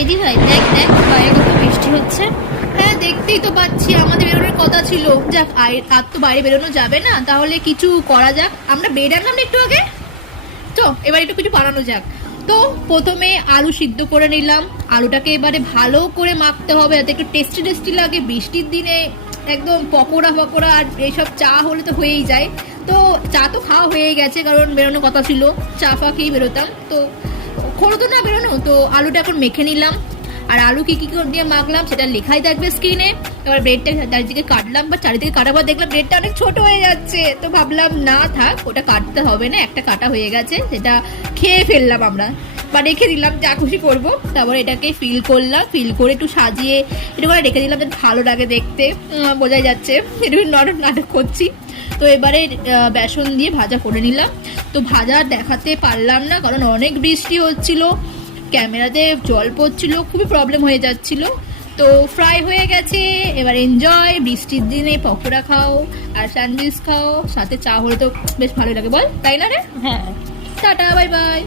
এদি ভাই দেখ দেখ বাইরে কত বৃষ্টি হচ্ছে। হ্যাঁ দেখতেই তো পাচ্ছি, আমাদের বেরোনোর কথা ছিল। যাক আর তো বাইরে বেরোনো যাবে না, তাহলে কিছু করা যাক। আমরা বের আনলাম না একটু আগে, তো এবার একটু কিছু বানানো যাক। তো প্রথমে আলু সিদ্ধ করে নিলাম। আলুটাকে এবারে ভালো করে মাখতে হবে যাতে একটু টেস্টি টেস্টি লাগে। বৃষ্টির দিনে একদম পকোড়া পকোড়া আর এইসব চা হলে তো হয়েই যায়। তো চা তো খাওয়া হয়ে গেছে, কারণ বেরোনোর কথা ছিল, চা ফা খেয়েই বেরোতাম। তো হলো তো না বেরোনো, তো আলুটা এখন মেখে নিলাম। আর আলু কি কি করে দিয়ে মাখলাম সেটা লেখাই থাকবে স্ক্রিনে। এবার ব্রেডটা চারিদিকে কাটলাম, বা চারিদিকে কাটার পর দেখলাম ব্রেডটা অনেক ছোট হয়ে যাচ্ছে। তো ভাবলাম না থাক, ওটা কাটতে হবে না, একটা কাটা হয়ে গেছে, সেটা খেয়ে ফেললাম আমরা বা রেখে দিলাম, যা খুশি করবো। তারপরে এটাকে ফিল করলাম, ফিল করে একটু সাজিয়ে একটু করে রেখে দিলাম যাতে ভালো লাগে দেখতে। বোঝাই যাচ্ছে একটু নাটক করছি। তো এবারে বেসন দিয়ে ভাজা করে নিলাম। তো ভাজা দেখাতে পারলাম না কারণ অনেক বৃষ্টি হচ্ছিল, ক্যামেরাতে জল পড়ছিল, খুবই প্রবলেম হয়ে যাচ্ছিল। তো ফ্রাই হয়ে গেছে। এবার এনজয়, বৃষ্টির দিনে পকোড়া খাও আর স্যান্ডউইচ খাও, সাথে চা হলে তো বেশ ভালো লাগে, বল তাই না রে? হ্যাঁ। Tata, bye bye.